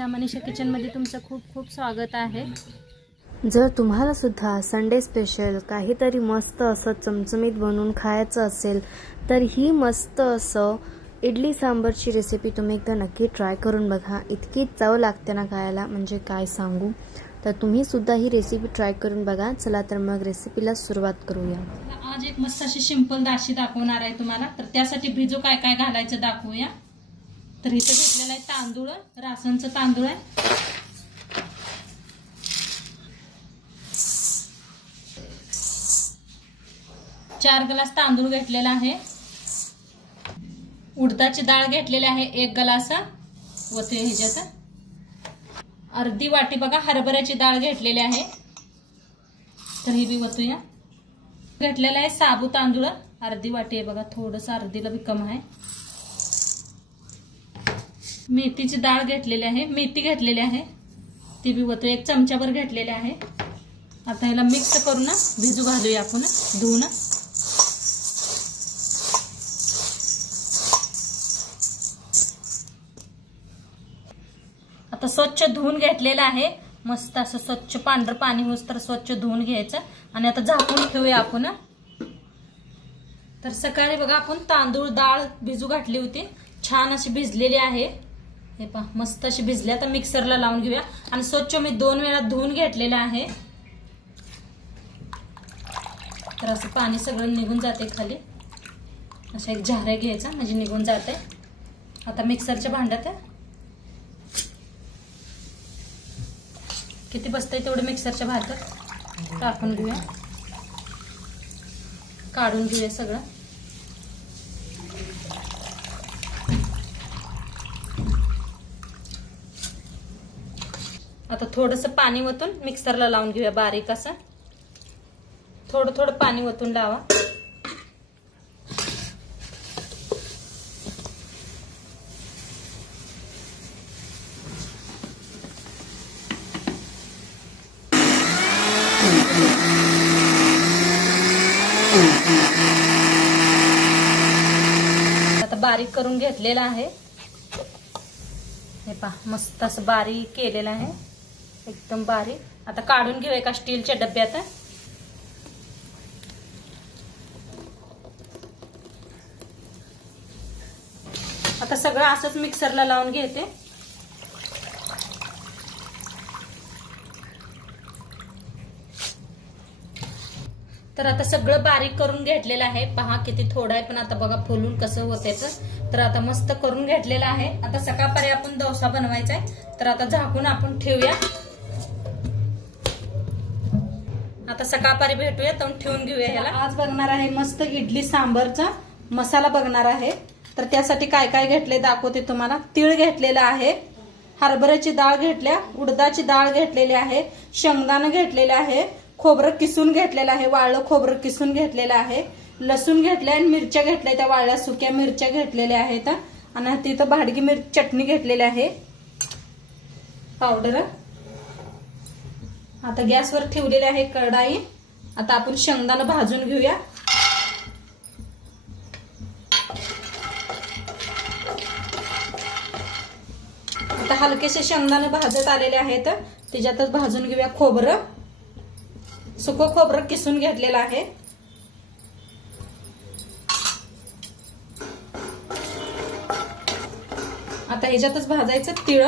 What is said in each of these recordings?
मनीषा किचनमध्ये तुमचं खूप खूप स्वागत आहे। जर तुम्हाला सुद्धा संडे स्पेशल काहीतरी मस्त असं चमचमीत बनवून खायचं असेल तर ही मस्त असं इडली सांबरची रेसिपी तुम्ही एकदा नक्की ट्राय करून बघा। इतकी चव लागते ना खायला, म्हणजे काय सांगू। तर तुम्ही सुद्धा ही रेसिपी ट्राय करून बघा। चला तर मग रेसिपीला सुरुवात करूया। आज एक मस्त अशी सिंपल दाशी दाखवणार आहे तुम्हाला। तर त्यासाठी भिजू काय काय घालायचं दाखवूया। तर इथं घेतलेलं आहे तांदूळ, रासनचं तांदूळ आहे। 4 ग्लास तांदूळ घेतलेला आहे। उडदाची डाळ घेतलेली आहे 1 ग्लास वतूया ह्याच्यात। अर्धी वाटी बघा हरभऱ्याची डाळ घेतलेली आहे, तर ही बी वतूया। घेतलेला आहे साबू तांदूळ अर्धी वाटी आहे बघा, थोडंसं अर्धीला बी कम आहे। मेथीची डाळ घेतलेली आहे, मेथी घेतलेली आहे ती बी वतूया। 1 चमचाभर घेतलेली आहे। आता ह्याला मिक्स करून भिजू घालूया आपण धुवून। आता स्वच्छ धुवून घेतलेलं आहे, मस्त असं स्वच्छ पांढरं पाणी होस तर स्वच्छ धुवून घ्यायचं आणि आता झाकून ठेवूया आपण। तर सकाळी बघा आपण तांदूळ डाळ भिजू घातली होती, छान अशी भिजलेली आहे। हे पहा मस्त अशी भिजली। आता मिक्सरला लावून घेऊया आणि स्वच्छ मी 2 वेळा धुवून घेतलेलं आहे। तर असं पाणी सगळं निघून जाते खाली, असं एक झाऱ्या घ्यायचा म्हणजे निघून जाते। आता मिक्सरच्या भांड्यात किती बसतंय तेवढं मिक्सरच्या भांड्यात टाकून घेऊया, काढून घेऊया सगळं। आता थोडंसं पाणी वतून मिक्सरला लावून घेऊया बारीक असं। थोडं थोडं पाणी वतून लावा। आता बारीक करून घेतलेला आहे, हे पहा मस्त असं बारीक केलेलं आहे, एकदम बारीक। आता काढून घेऊ एका स्टीलच्या डब्यात। आता सगळं असंच मिक्सरला लावून घेते। तर आता सगळं बारीक करून घेतलेलं आहे, पहा किती थोडं आहे पण आता बघा फुलून कसं होतं। तर आता मस्त करून घेतलेलं आहे। आता सकाळपारी आपण डोसा बनवायचा आहे, तर आता झाकून आपण ठेवूया। आता सकाळपारी भेटूया तर ठेवून घेऊया ह्याला। आज बघणार आहे मस्त इडली सांबरचा मसाला बघणार आहे। तर त्यासाठी काय काय घेतले दाखवते तुम्हाला। तीळ घेतलेला आहे, हरभऱ्याची डाळ घेतल्या, उडदाची डाळ घेतलेली आहे, शेंगदाणे घेतलेले आहे, खोबरं किसून घेतलेलं आहे, वाळलं खोबरं किसून घेतलेलं आहे, लसूण घेतले आणि मिरच्या घेतल्या, त्या वाळल्या सुक्या मिरच्या घेतलेल्या आहेत आणि तिथं भाडगी मिरची चटणी घेतलेली आहे पावडर। आता गॅसवर ठेवलेली आहे कढाई। आता आपण शेंगदाणे भाजून घेऊया। आता हलकेसे शेंगदाणे भाजत आलेले आहेत, त्याच्यातच भाजून घेऊया खोबरं। सुकं खोबरं किसून घेतलेलं आहे। आता ह्याच्यातच भाजायचं तीळ।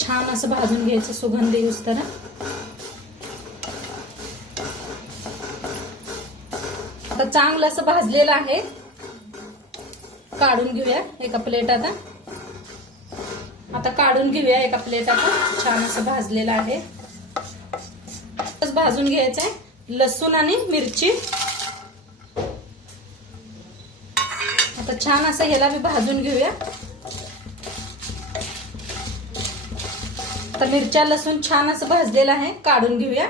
छान असं भाजून घ्यायचं सुगंध येऊस तर। आता चांगलं असं भाजलेलं आहे, काढून घेऊया एका प्लेटात। आता काढून घेऊया एका प्लेटात, छान असं भाजलेलं आहे। भाजून घ्यायचंय लसूण आणि मिरची। आता छान असं ह्याला बी भाजून घेऊया। आता मिरच्या लसूण छान असं भाजलेलं आहे, काढून घेऊया।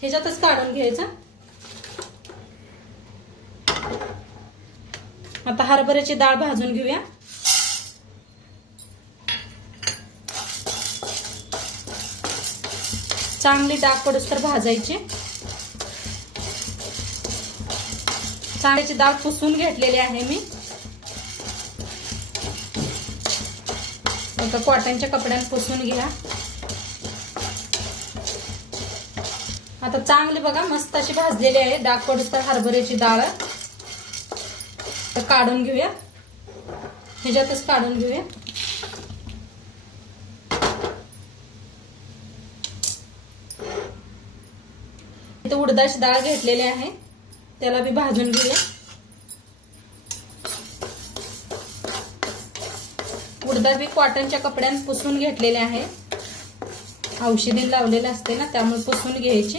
ह्याच्यातच काढून घ्यायचं। आता हरभऱ्याची डाळ भाजून घेऊया। चांगली डाग पडूस तर भाजायची। चांगल्याची डाळ पुसून घेतलेली आहे मी. आता कॉटनच्या कपड्याने पुसून घ्या. आता चांगली बघा मस्त अशी भाजलेली आहे. डाग पडूस्तर हरभऱ्याची डाळ काढून घेऊया. ह्याच्यातच काढून घेऊया. इथे उडदाची डाळ घेतलेली आहे, त्याला बी भाजून घेऊया. उडदा बी कॉटनच्या कपड्याने पुसून घेतलेले आहे. औषधी लावलेलं असते ना, त्यामुळे पुसून घ्यायची.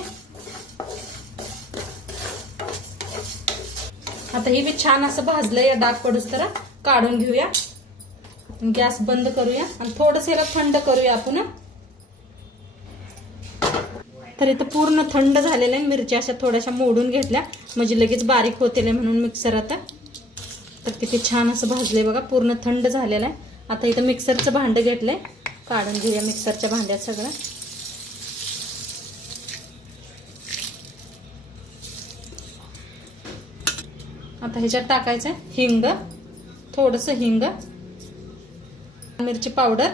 आता ही बी छान असं भाजलंय. या डाग पडूस्तर काढून घेऊया. गॅस बंद करूया आणि थोडंसं याला थंड करूया आपण. तर इथं पूर्ण थंड झालेलं आहे. मिरच्या अशा थोड्याशा मोडून घेतल्या म्हणजे लगेच बारीक होतील म्हणून मिक्सर. आता तर किती छान असं भाजलंय बघा, पूर्ण थंड झालेलं आहे. आता इथं मिक्सरचं भांडं घेतलंय, काढून घेऊया मिक्सरच्या भांड्यात सगळं. आता ह्याच्यात टाकायचं हिंग, थोडंसं हिंग, मिरची पावडर,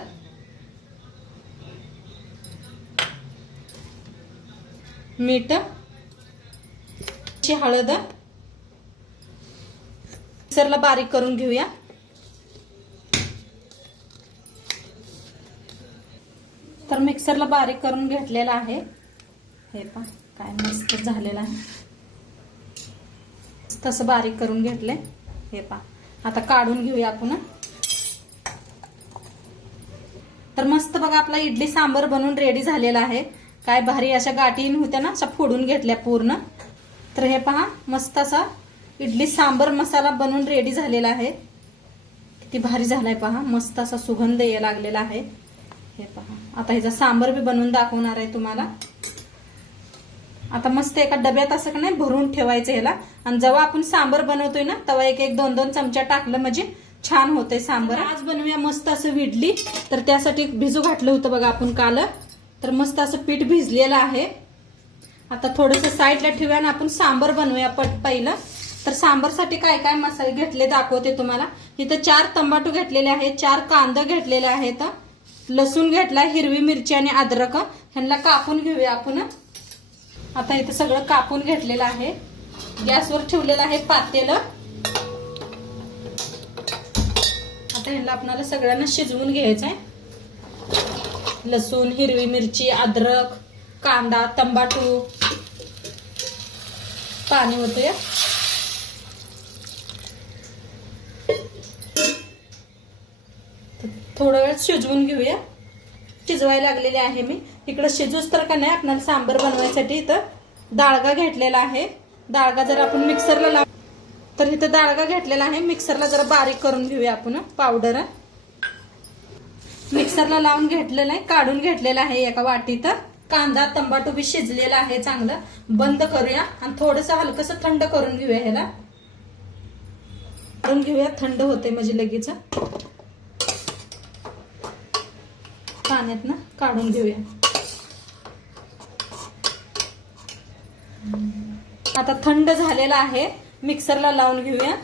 मीठ, हळद. मिक्सरला बारीक करून घेऊया. तर मिक्सरला बारीक करून घेतलेला आहे. हे पहा काय मस्त झालेलं आहे. तसं बारीक करून घेतलंय. हे पहा आता काढून घेऊया आपण. तर मस्त बघा आपला इडली सांबर बनवून रेडी झालेला आहे. काय भारी अशा गाठी होत्या ना, अशा फोडून घेतल्या पूर्ण. तर हे पहा मस्त असा इडली सांबर मसाला बनवून रेडी झालेला आहे. किती भारी झालाय पहा, मस्त असा सुगंध यायला लागलेला आहे. हे पहा आता ह्याचा सांबर बी बनवून दाखवणार आहे तुम्हाला. आता मस्त एका डब्यात असं का नाही भरून ठेवायचं ह्याला. आणि जेव्हा आपण सांबर बनवतोय ना, तेव्हा एक एक दोन दोन चमचा टाकलं म्हणजे छान होतंय सांबर. आज बनवूया मस्त असं इडली. तर त्यासाठी भिजू घातलं होतं बघा आपण काल. तर मस्त असं पीठ भिजलेलं आहे. आता थोडंसं साईडला ठेवूया आणि आपण सांबर बनवूया पहिलं. तर सांबरसाठी काय काय मसाले घेतले दाखवते तुम्हाला. इथं 4 टमाटो घेतलेले आहेत, 4 कांदा घेतलेले आहेत, लसूण घेतला, हिरवी मिरची आणि अद्रक. ह्यांना कापून घेऊया आपण. आता इथं सगळं कापून घेतलेलं आहे. गॅसवर ठेवलेलं आहे पातेलं. आता ह्यांना आपल्याला सगळ्यांना शिजवून घ्यायचं आहे. लसूण, हिरवी मिरची, अद्रक, कांदा, तंबाटू, पाणी होते. थोडा वेळ शिजवून घेऊया. शिजवायला लागलेले आहे मी. इकडे शिजूच तर का नाही आपल्याला सांबर बनवायसाठी इथं डाळगा घेतलेला आहे. डाळगा जर आपण मिक्सरला लाव, तर इथं डाळगा घेतलेला आहे. मिक्सरला जरा बारीक करून घेऊया आपण. पावडर मिक्सरला लावून घेतलेला आहे, काढून घेतलेला आहे एका वाटीत. कांदा तंबाटू बी शिजलेला आहे. चांगलं बंद करूया आणि थोडंसं हलकस थंड करून घेऊया. ह्याला काढून घेऊया, थंड होते म्हणजे लगेच. पाण्यात ना काढून घेऊया. आता थंड झालेला आहे. मिक्सरला लावून घेऊया.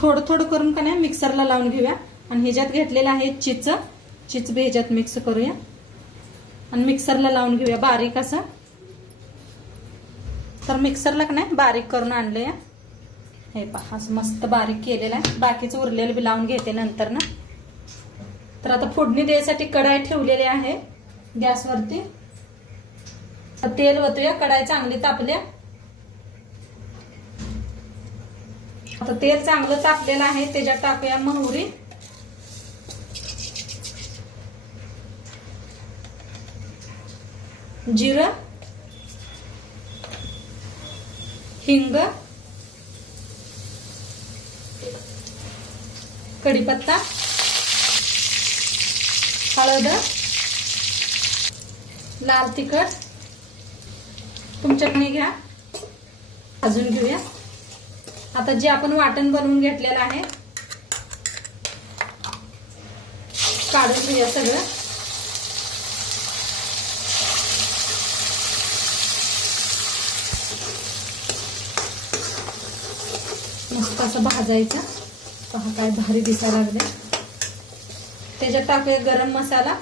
थोडं थोडं करून का नाही मिक्सरला लावून घेऊया. आणि ह्याच्यात घेतलेलं आहे चिच बी ह्याच्यात मिक्स करूया आणि मिक्सरला लावून घेऊया बारीक असं. तर मिक्सरला का नाही बारीक करून आणले. हे पहा असं मस्त बारीक केलेलं आहे. बाकीचं उरलेलं बी लावून घेते नंतर ना. तर आता फोडणी द्यायसाठी कढाई ठेवलेली आहे गॅसवरती. तेल ओतूया. कढाई चांगली तापल्या. आता तेल चांगलं तापलेलं आहे. त्याच्यात टाकूया मोहरी, जिरं, हिंग, कढीपत्ता, हळद, लाल तिखट तुमच्याकडे घ्या. भाजून घेऊया. आता जे आपण वाटण बनवून घेतलेलं आहे काढून घेऊया सगळं. मस्त असं भाजायचं. पहा काय भारी दिसायला लागले. त्याच्यात टाकूया गरम मसाला.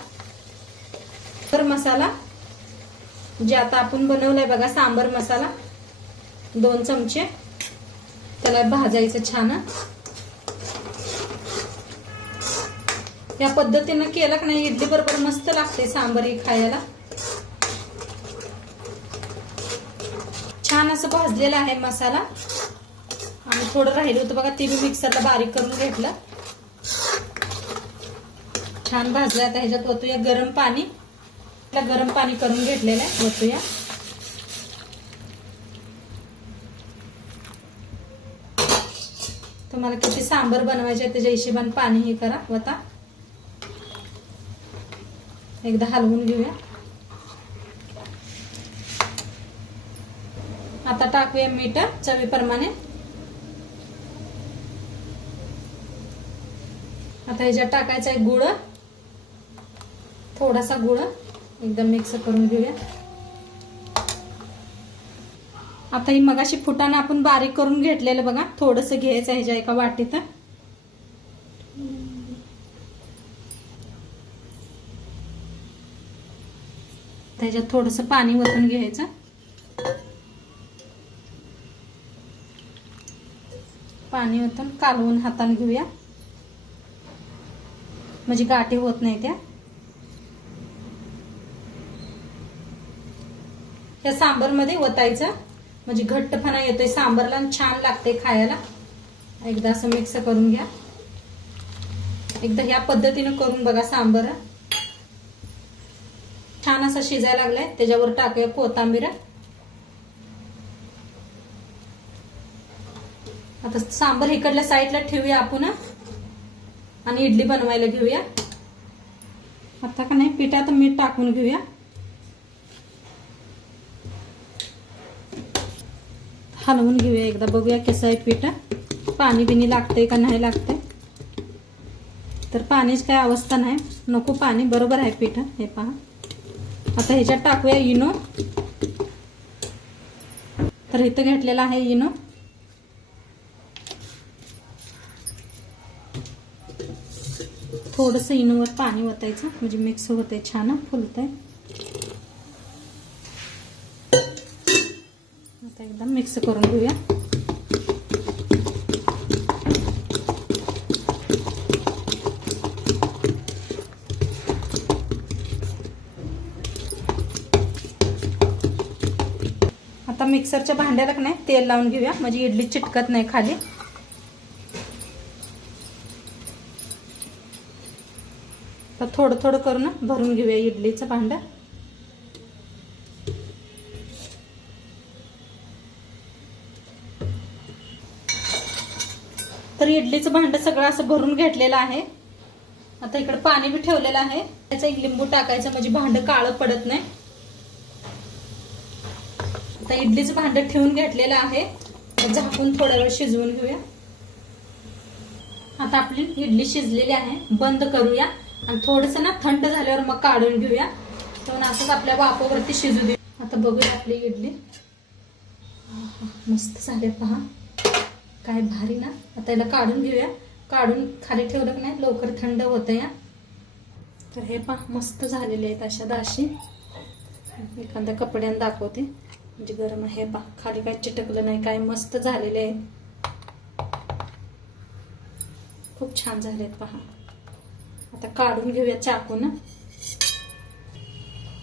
गरम मसाला जे आता आपण बनवलाय बघा सांबर मसाला 2 चमचे. त्याला भाजायचं छान. या पद्धतीनं केलं की नाही इडली बरोबर मस्त लागते सांबर ही खायला. छान असं भाजलेलं आहे मसाला. आणि थोडं राहिलं होतं बघा ते मी मिक्सरला बारीक करून घेतलं. छान भाजलं. आता ह्याच्यात ओतूया गरम पाणी. गरम पाणी करून घेतलेलं आहे ओतूया. तुम्हाला किती सांबर बनवायचे आहे त्याच्या हिशोबाने पाणी हे करा. वता एकदा हलवून घेऊया. आता टाकूया मीठ चवीप्रमाणे. आता ह्याच्यात टाकायचा आहे गुळ. थोडासा गुळ एकदम मिक्स करून घेऊया. आता ही मगाशी फुटाणा आपण बारीक करून घेतलेलं बघा थोडस घ्यायचं ह्याच्या एका वाटीत. त्याच्यात थोडस पाणी ओतून घ्यायचं. पाणी ओतून कालवून हाताने घेऊया म्हणजे गाठी होत नाही त्या. या सांबर मध्ये ओतायचं म्हणजे घट्टपणा येतोय सांबरला आणि छान लागते खायला. एकदा असं मिक्स करून घ्या. एकदा ह्या पद्धतीने करून बघा सांबर. छान असं शिजायला लागलाय. त्याच्यावर टाकूया कोथिंबीर. आता सांबर इकडल्या साईडला ठेवूया आपण आणि इडली बनवायला घेऊया. आता का नाही पिठात मीठ टाकून घेऊया. हलवून घेऊया एकदा. बघूया कसं आहे पीठ. पाणी बिनी लागतंय का नाही लागतंय. तर पाण्याची काय अवस्था नाही. नको पाणी. बरोबर आहे पीठ. हे पहा. आता ह्याच्यात टाकूया इनो. तर इथं घेतलेला आहे इनो. थोडंसं इनोवर पाणी ओतायचं म्हणजे मिक्स होतंय छान फुलतंय. आता एकदम मिक्स करून घेऊया. आता मिक्सरच्या भांड्याला नाही तेल लावून घेऊया म्हणजे इडली चिटकत नाही खाली. तर थोडं थोडं करून भरून घेऊया इडलीचं भांडं. तर इडलीचं भांडं सगळं असं भरून घेतलेलं आहे. आता इकडे पाणी बी ठेवलेलं आहे. त्याचं एक लिंबू टाकायचं म्हणजे भांडं काळं पडत नाही. आता इडलीचं भांडं ठेवून घेतलेलं आहे. झाकून थोडा वेळ शिजवून घेऊया. आता आपली इडली शिजलेली आहे. बंद करूया आणि थोडंसं ना थंड झाल्यावर मग काढून घेऊया. तर असंच आपल्या वाफेवरती शिजू दे. आता बघूया आपली इडली. मस्त झाले पहा. काय भारी ना. आता याला काढून घेऊया. काढून खाली ठेवलं की नाही लवकर थंड होतं या. तर हे पहा मस्त झालेले आहेत अशा दाशी. एखाद्या कपड्याने दाखवते म्हणजे गरम आहे. पहा खाली काय चिटकलं नाही काय. मस्त झालेले आहेत. खूप छान झालेत पहा. आता काढून घेऊया चाकून.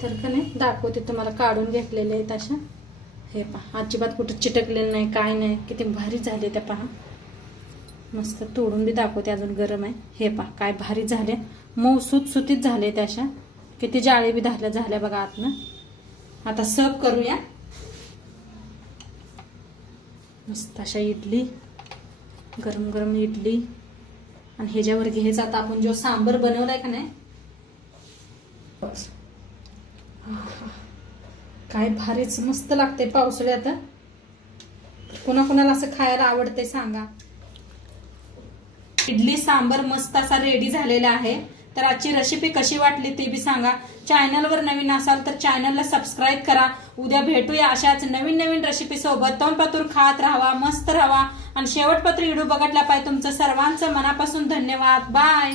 तर का नाही दाखवते तुम्हाला काढून घेतलेले आहेत अशा. हे पहा अजिबात कुठं चिटकलेलं नाही काय नाही. किती भारी झाले त्या पहा. मस्त तोडून बी दाखवते अजून गरम आहे. हे पहा काय भारी झाले. मऊ सुतीत झाले त्या अशा. किती जाळे बी झाल्या बघा आतनं. आता सर्व करूया. मस्त अशा इडली गरम गरम इडली. आणि ह्याच्यावर घ्यायचं आता आपण जो सांबर बनवलाय का नाही. काय भारीच मस्त लागते पावसाळ्यात. कोणाकोणाला असं खायला आवडते सांगा. इडली सांबर मस्त असा रेडी झालेला आहे. तर आजची रेसिपी कशी वाटली ते बी सांगा. चॅनलवर नवीन असाल तर चॅनलला सबस्क्राईब करा. उद्या भेटूया अशाच नवीन नवीन रेसिपी सोबत. तोंडपातूर खात राहावा. मस्त राहावा. आणि शेवटपत्र व्हिडिओ बघितला पाहिजे तुमचं सर्वांचं मनापासून धन्यवाद. बाय.